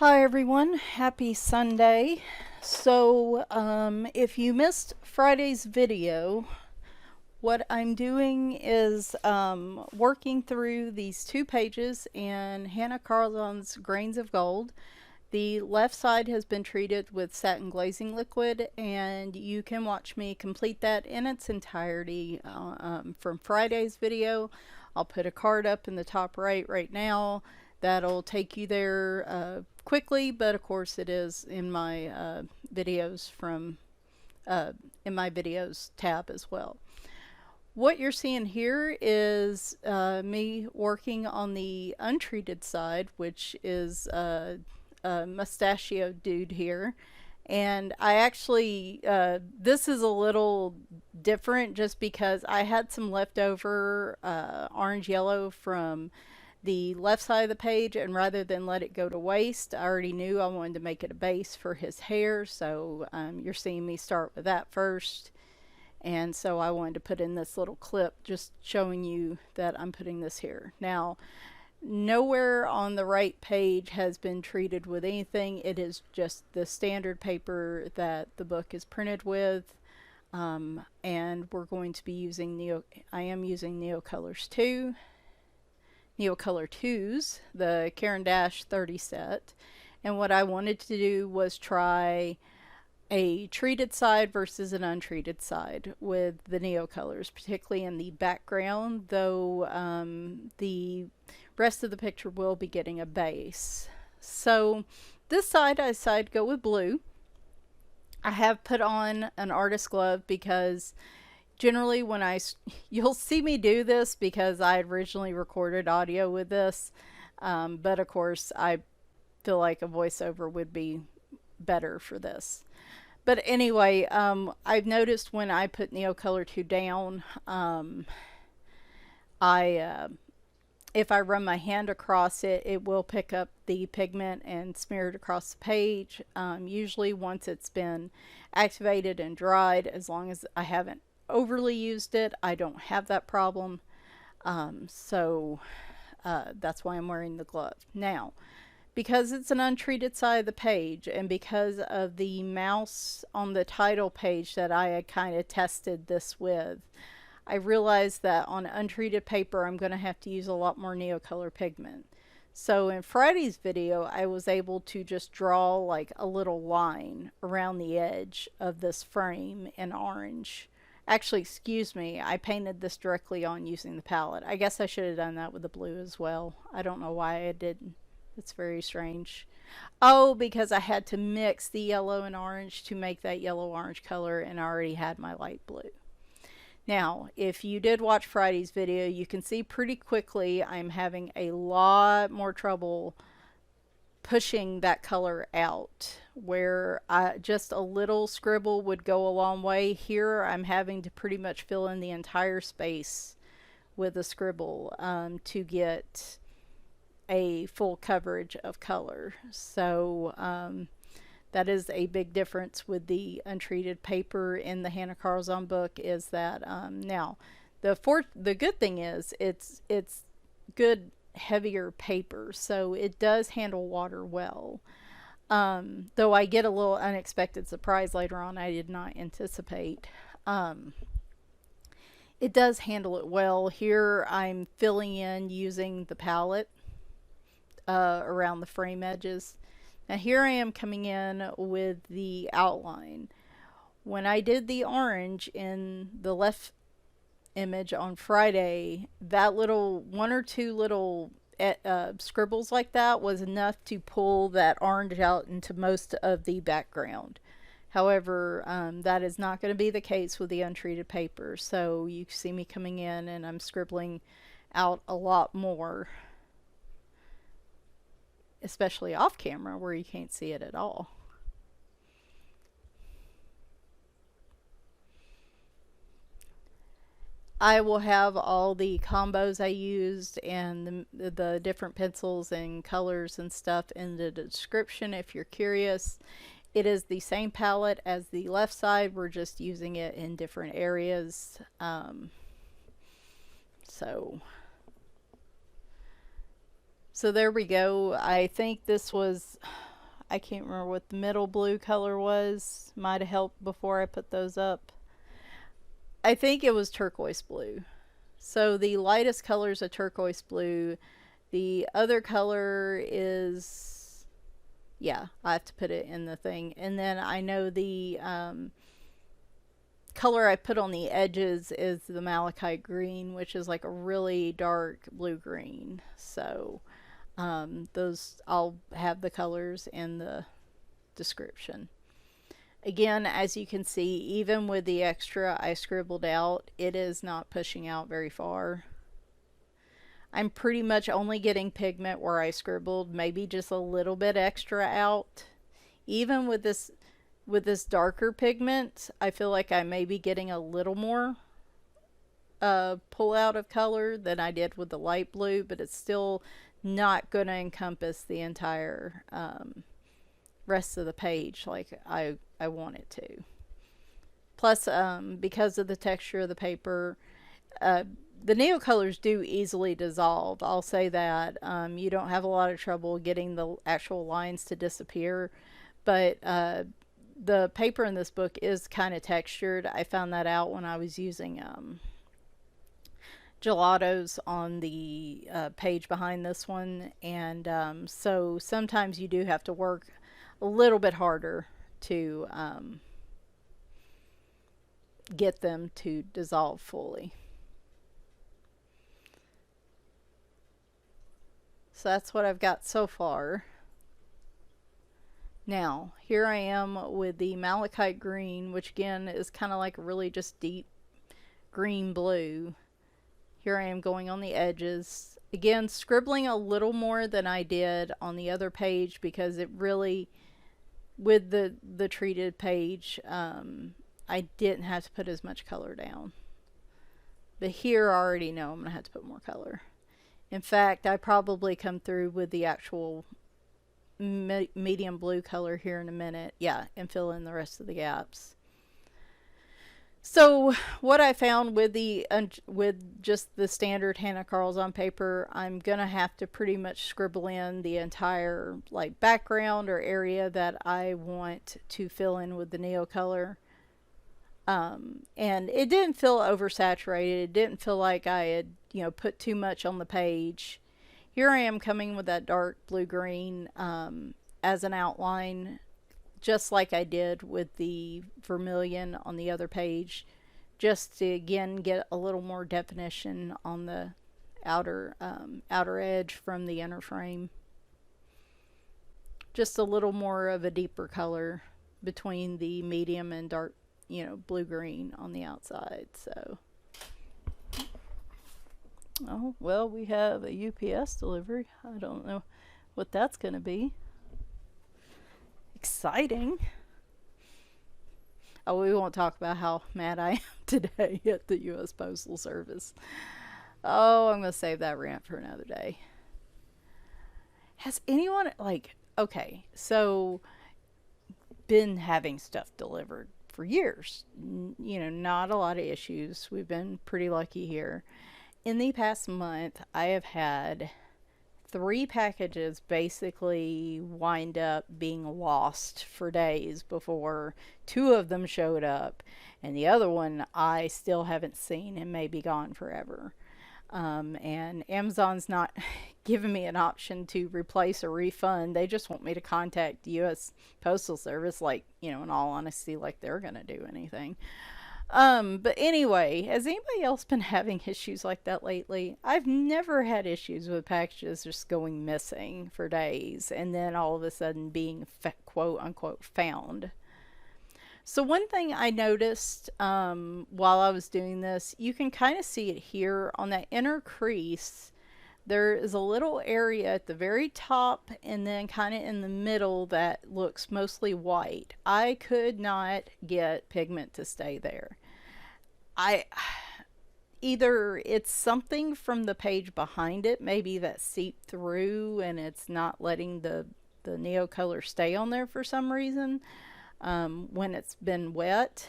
Hi everyone, happy Sunday. If you missed Friday's video, what I'm doing is working through these two pages in Hanna Karlzon's Grains of Gold. The left side has been treated with satin glazing liquid, and you can watch me complete that in its entirety from Friday's video. I'll put a card up in the top right now that'll take you there quickly, but of course it is in my videos in my videos tab as well. What you're seeing here is me working on the untreated side, which is a mustachio dude here. And I actually, this is a little different just because I had some leftover orange yellow from the left side of the page, and rather than let it go to waste, I already knew I wanted to make it a base for his hair. So you're seeing me start with that first. And so I wanted to put in this little clip just showing you that I'm putting this here. Now, nowhere on the right page has been treated with anything. It is just the standard paper that the book is printed with. And we're going to be using I am using Neocolors 2. Neocolor 2s, the Caran Dash 30 set. And what I wanted to do was try a treated side versus an untreated side with the Neocolors, particularly in the background, though the rest of the picture will be getting a base. So this side I decided to go with blue. I have put on an artist glove because generally when you'll see me do this because I originally recorded audio with this, but of course I feel like a voiceover would be better for this. But anyway, I've noticed when I put Neocolor 2 down, if I run my hand across it, it will pick up the pigment and smear it across the page. Usually once it's been activated and dried, as long as I haven't overly used it, I don't have that problem. That's why I'm wearing the glove. Now, because it's an untreated side of the page, and because of the mouse on the title page that I had kind of tested this with, I realized that on untreated paper I'm going to have to use a lot more Neocolor pigment. So in Friday's video, I was able to just draw like a little line around the edge of this frame in orange. Actually, excuse me, I painted this directly on using the palette. I guess I should have done that with the blue as well. I don't know why I didn't. It's very strange. Oh, because I had to mix the yellow and orange to make that yellow-orange color, and I already had my light blue. Now, if you did watch Friday's video, you can see pretty quickly I'm having a lot more trouble pushing that color out, where just a little scribble would go a long way. Here I'm having to pretty much fill in the entire space with a scribble to get a full coverage of color. So that is a big difference with the untreated paper in the Hanna Karlzon book, is that now the good thing is it's good heavier paper, so it does handle water well. Though I get a little unexpected surprise later on I did not anticipate. It does handle it well. Here I'm filling in using the palette around the frame edges. Now here I am coming in with the outline. When I did the orange in the left image on Friday, that little one or two little scribbles like that was enough to pull that orange out into most of the background. However, that is not going to be the case with the untreated paper. So you see me coming in and I'm scribbling out a lot more, especially off camera where you can't see it at all. I will have all the combos I used and the different pencils and colors and stuff in the description if you're curious. It is the same palette as the left side. We're just using it in different areas. So there we go. I think this was I can't remember what the middle blue color was. Might have helped before I put those up. I think it was turquoise blue. So the lightest color is a turquoise blue. The other color is, yeah, I have to put it in the thing. And then I know the color I put on the edges is the malachite green, which is like a really dark blue green. So those, I'll have the colors in the description. Again, as you can see, even with the extra I scribbled out, it is not pushing out very far. I'm pretty much only getting pigment where I scribbled, maybe just a little bit extra out. Even with this darker pigment, I feel like I may be getting a little more pull out of color than I did with the light blue, but it's still not going to encompass the entire rest of the page like I want it to. Plus, because of the texture of the paper, the Neocolors do easily dissolve. I'll say that. You don't have a lot of trouble getting the actual lines to disappear, but the paper in this book is kind of textured. I found that out when I was using gelatos on the page behind this one, and so sometimes you do have to work a little bit harder to get them to dissolve fully. So that's what I've got so far. Now, here I am with the malachite green, which again is kind of like a really just deep green blue. Here I am going on the edges. Again, scribbling a little more than I did on the other page because it really, with the treated page, I didn't have to put as much color down. But here I already know I'm going to have to put more color. In fact, I probably come through with the actual medium blue color here in a minute. Yeah, and fill in the rest of the gaps. So what I found with just the standard Hanna Karlzon paper, I'm gonna have to pretty much scribble in the entire like background or area that I want to fill in with the Neocolor. And it didn't feel oversaturated. It didn't feel like I had, you know, put too much on the page. Here I am coming with that dark blue-green as an outline, just like I did with the Vermillion on the other page, just to again get a little more definition on the outer edge from the inner frame. Just a little more of a deeper color between the medium and dark, you know, blue-green on the outside. So, oh, well, we have a UPS delivery. I don't know what that's going to be. Exciting. Oh, we won't talk about how mad I am today at the U.S. Postal Service. Oh, I'm going to save that rant for another day. Has anyone, like, okay, so been having stuff delivered for years. You know, not a lot of issues. We've been pretty lucky here. In the past month, I have had 3 packages basically wind up being lost for days before 2 of them showed up, and the other one I still haven't seen and may be gone forever. And Amazon's not giving me an option to replace or refund. They just want me to contact the U.S. Postal Service, like, you know, in all honesty, like they're gonna do anything. But anyway, has anybody else been having issues like that lately? I've never had issues with packages just going missing for days and then all of a sudden being quote unquote found. So one thing I noticed while I was doing this, you can kind of see it here on that inner crease. There is a little area at the very top and then kind of in the middle that looks mostly white. I could not get pigment to stay there. Either it's something from the page behind it, maybe that seeped through and it's not letting the Neocolor stay on there for some reason when it's been wet.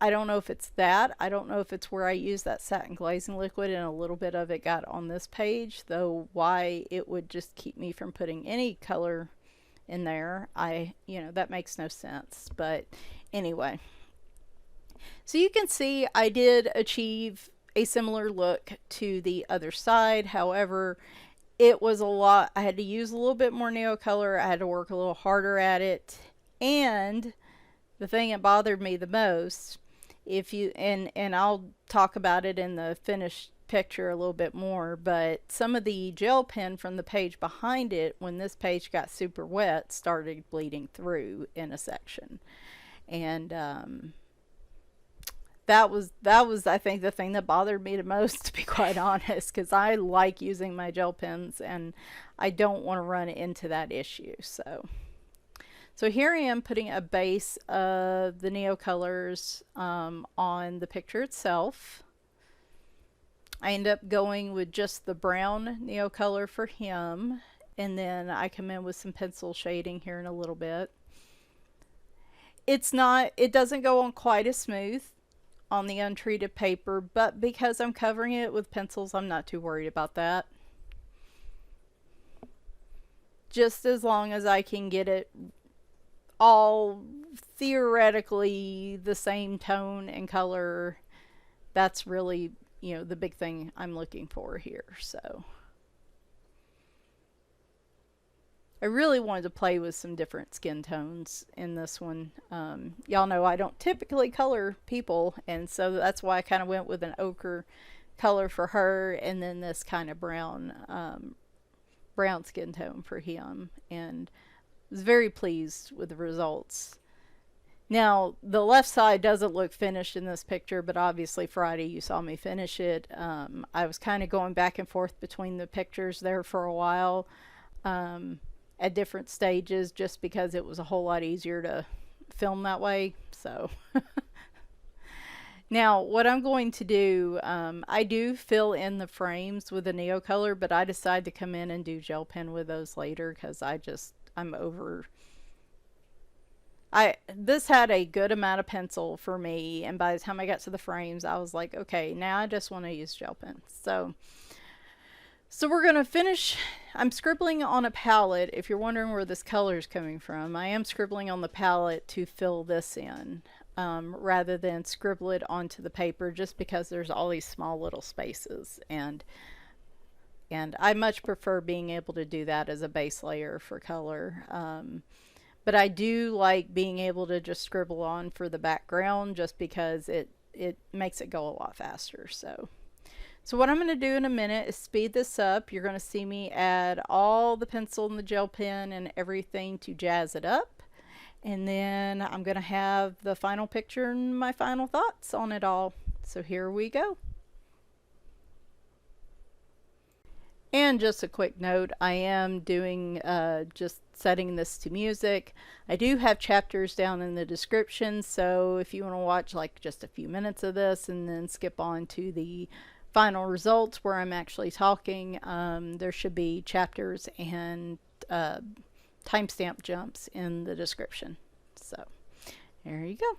I don't know if it's that. I don't know if it's where I use that satin glazing liquid and a little bit of it got on this page, though why it would just keep me from putting any color in there, that makes no sense. But anyway, so you can see I did achieve a similar look to the other side. However, it was a lot. I had to use a little bit more Neocolor. I had to work a little harder at it. And the thing that bothered me the most, if you and I'll talk about it in the finished picture a little bit more, but some of the gel pen from the page behind it, when this page got super wet, started bleeding through in a section. And that was I think the thing that bothered me the most, to be quite honest, because I like using my gel pens and I don't want to run into that issue. So here I am putting a base of the Neocolors on the picture itself. I end up going with just the brown Neocolor for him, and then I come in with some pencil shading here in a little bit. It doesn't go on quite as smooth on the untreated paper, but because I'm covering it with pencils, I'm not too worried about that. Just as long as I can get it all theoretically the same tone and color, that's really, the big thing I'm looking for here. So I really wanted to play with some different skin tones in this one. Y'all know I don't typically color people, and so that's why I kind of went with an ochre color for her, and then this kind of brown skin tone for him, and was very pleased with the results. Now, the left side doesn't look finished in this picture, but obviously Friday you saw me finish it. I was kind of going back and forth between the pictures there for a while at different stages, just because it was a whole lot easier to film that way. So now what I'm going to do, I do fill in the frames with a Neocolor, but I decide to come in and do gel pen with those later because I'm over. This had a good amount of pencil for me, and by the time I got to the frames, I was like, okay, now I just want to use gel pen. So we're going to finish. I'm scribbling on a palette. If you're wondering where this color is coming from, I am scribbling on the palette to fill this in rather than scribble it onto the paper, just because there's all these small little spaces, and I much prefer being able to do that as a base layer for color. But I do like being able to just scribble on for the background, just because it makes it go a lot faster. So what I'm going to do in a minute is speed this up. You're going to see me add all the pencil and the gel pen and everything to jazz it up. And then I'm going to have the final picture and my final thoughts on it all. So here we go. And just a quick note, I am doing just setting this to music. I do have chapters down in the description, so if you want to watch like just a few minutes of this and then skip on to the final results where I'm actually talking, there should be chapters and timestamp jumps in the description. So there you go.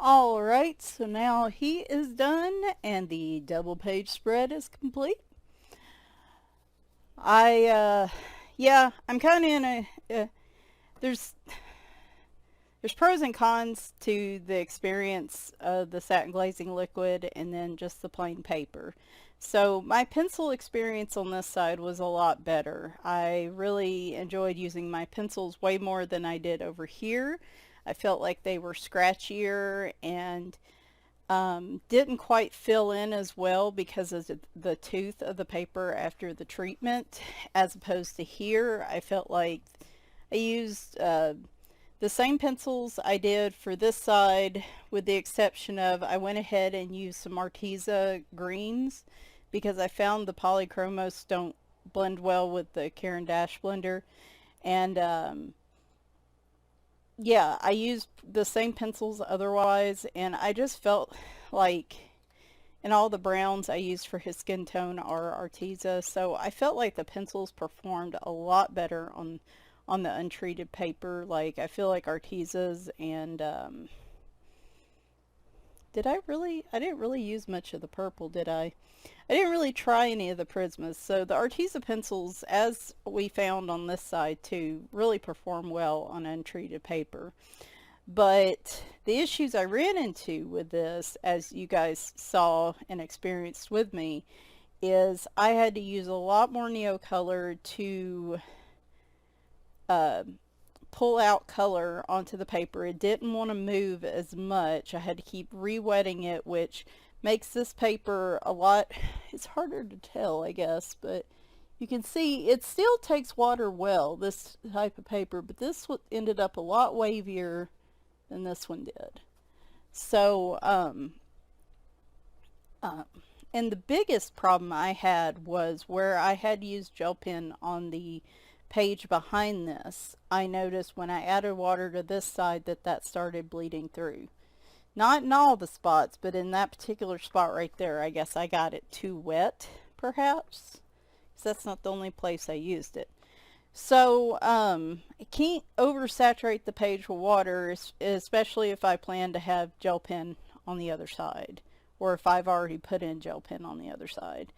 Alright, so now he is done and the double page spread is complete. Yeah, I'm kind of in there's pros and cons to the experience of the satin glazing liquid and then just the plain paper. So my pencil experience on this side was a lot better. I really enjoyed using my pencils way more than I did over here. I felt like they were scratchier and didn't quite fill in as well because of the tooth of the paper after the treatment, as opposed to here I felt like I used The same pencils I did for this side, with the exception of I went ahead and used some Arteza greens because I found the polychromos don't blend well with the Caran d'Ache blender. And yeah, I used the same pencils otherwise, and I just felt like, and all the browns I used for his skin tone are Arteza, so I felt like the pencils performed a lot better on the untreated paper. Like, I feel like Arteza's, and I didn't really use much of the purple, did I? I didn't really try any of the Prismas. So the Arteza pencils, as we found on this side too, really perform well on untreated paper. But the issues I ran into with this, as you guys saw and experienced with me, is I had to use a lot more Neocolor to pull out color onto the paper. It didn't want to move as much. I had to keep re-wetting it, which makes this paper a lot, it's harder to tell, I guess, but you can see it still takes water well, this type of paper, but this one ended up a lot wavier than this one did. So, and the biggest problem I had was where I had used gel pen on the page behind this. I noticed when I added water to this side that started bleeding through. Not in all the spots, but in that particular spot right there, I guess I got it too wet, perhaps. Because that's not the only place I used it. So, I can't oversaturate the page with water, especially if I plan to have gel pen on the other side, or if I've already put in gel pen on the other side.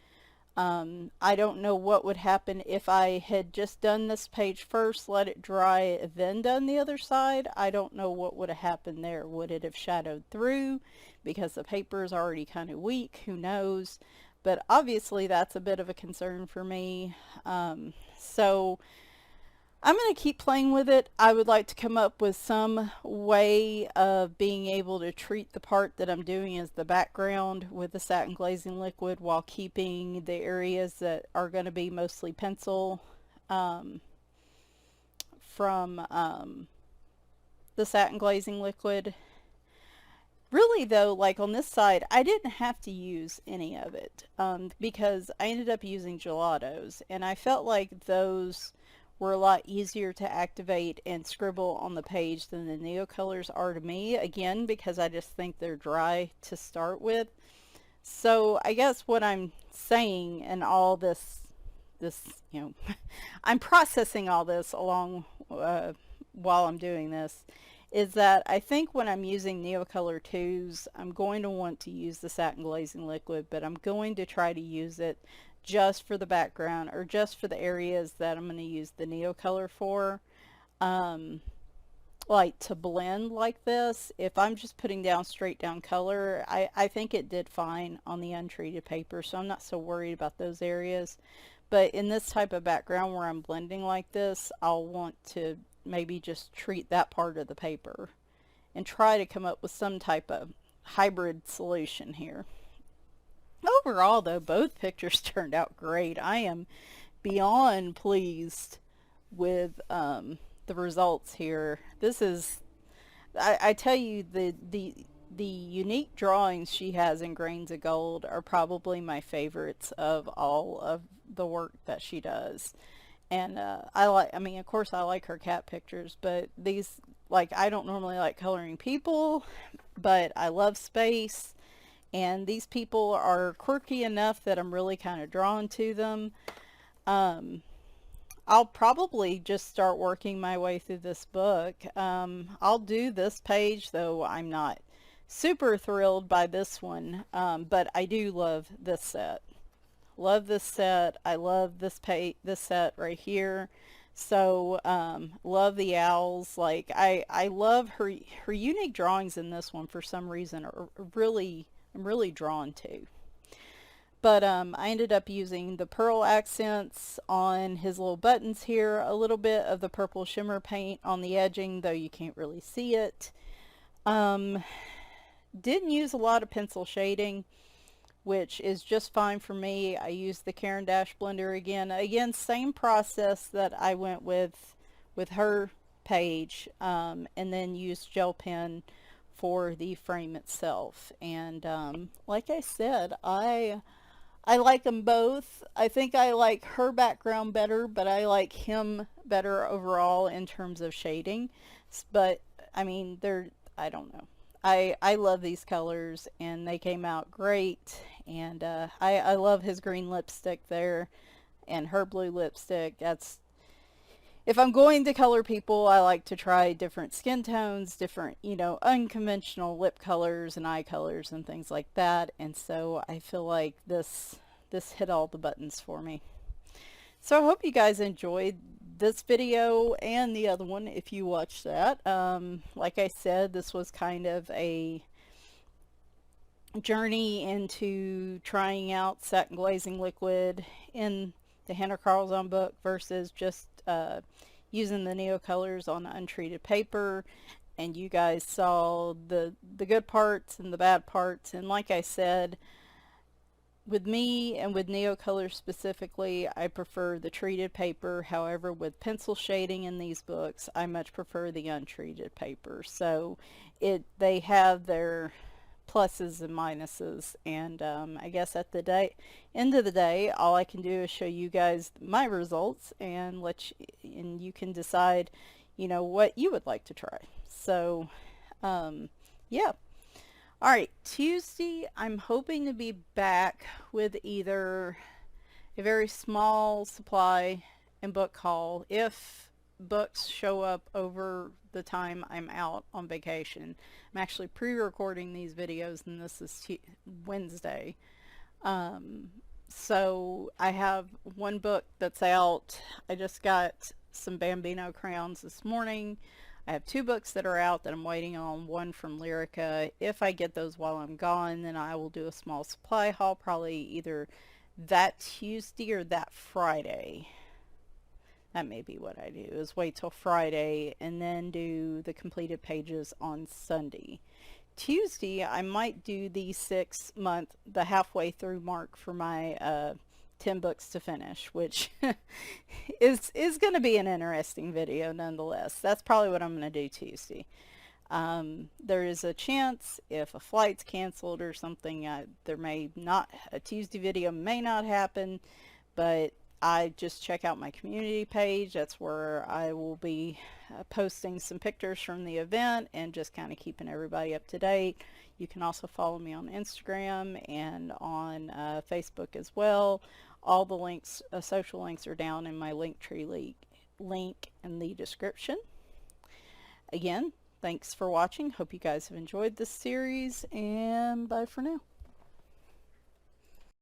I don't know what would happen if I had just done this page first, let it dry, then done the other side. I don't know what would have happened there. Would it have shadowed through because the paper is already kind of weak? Who knows? But obviously that's a bit of a concern for me. So I'm going to keep playing with it. I would like to come up with some way of being able to treat the part that I'm doing as the background with the satin glazing liquid while keeping the areas that are going to be mostly pencil from the satin glazing liquid. Really though, like on this side, I didn't have to use any of it because I ended up using gelatos, and I felt like those were a lot easier to activate and scribble on the page than the Neocolors are to me, again because I just think they're dry to start with. So I guess what I'm saying, and all this you know I'm processing all this along while I'm doing this, is that I think when I'm using Neocolor 2s, I'm going to want to use the satin glazing liquid, but I'm going to try to use it just for the background, or just for the areas that I'm going to use the Neocolor for. Like to blend like this, if I'm just putting down straight down color, I think it did fine on the untreated paper, so I'm not so worried about those areas. But in this type of background where I'm blending like this, I'll want to maybe just treat that part of the paper and try to come up with some type of hybrid solution here. Overall though, both pictures turned out great. I am beyond pleased with the results here. This is, I tell you, the unique drawings she has in Grains of Gold are probably my favorites of all of the work that she does. And I mean, of course I like her cat pictures, but these, like, I don't normally like coloring people, but I love space, and these people are quirky enough that I'm really kind of drawn to them. I'll probably just start working my way through this book. I'll do this page, though I'm not super thrilled by this one, but I do love this set. Love this set. I love this set right here. So love the owls. Like, I love her unique drawings in this one for some reason are really, I'm really drawn to. But I ended up using the pearl accents on his little buttons here, a little bit of the purple shimmer paint on the edging, though you can't really see it. Didn't use a lot of pencil shading, which is just fine for me. I used the Caran d'Ache blender again. Again, same process that I went with her page, and then use gel pen for the frame itself. And like I said, I like them both. I think I like her background better, but I like him better overall in terms of shading. But I mean, I don't know. I love these colors, and they came out great. And I love his green lipstick there and her blue lipstick. That's, if I'm going to color people, I like to try different skin tones, different, unconventional lip colors and eye colors and things like that. And so I feel like this hit all the buttons for me. So I hope you guys enjoyed this video and the other one if you watched that. Like I said, this was kind of a journey into trying out satin glazing liquid in the Hanna Karlzon book versus just using the Neocolors on the untreated paper. And you guys saw the good parts and the bad parts. And like I said, with me and with Neocolor specifically, I prefer the treated paper. However, with pencil shading in these books, I much prefer the untreated paper. So they have their pluses and minuses, and I guess at the end of the day, all I can do is show you guys my results and and you can decide, what you would like to try. So yeah. Alright, Tuesday I'm hoping to be back with either a very small supply and book haul if books show up over the time I'm out on vacation. I'm actually pre-recording these videos, and this is Wednesday. So I have one book that's out. I just got some Bambino crayons this morning. I have two books that are out that I'm waiting on, one from Lyrica. If I get those while I'm gone, then I will do a small supply haul, probably either that Tuesday or that Friday. That may be what I do, is wait till Friday and then do the completed pages on Sunday. Tuesday, I might do the 6-month, the halfway through mark for my 10 books to finish, which is going to be an interesting video nonetheless. That's probably what I'm going to do Tuesday. There is a chance if a flight's canceled or something, a Tuesday video may not happen, but I just check out my community page. That's where I will be posting some pictures from the event and just kind of keeping everybody up to date. You can also follow me on Instagram and on Facebook as well. All the links, social links, are down in my Linktree link in the description. Again, thanks for watching. Hope you guys have enjoyed this series, and bye for now.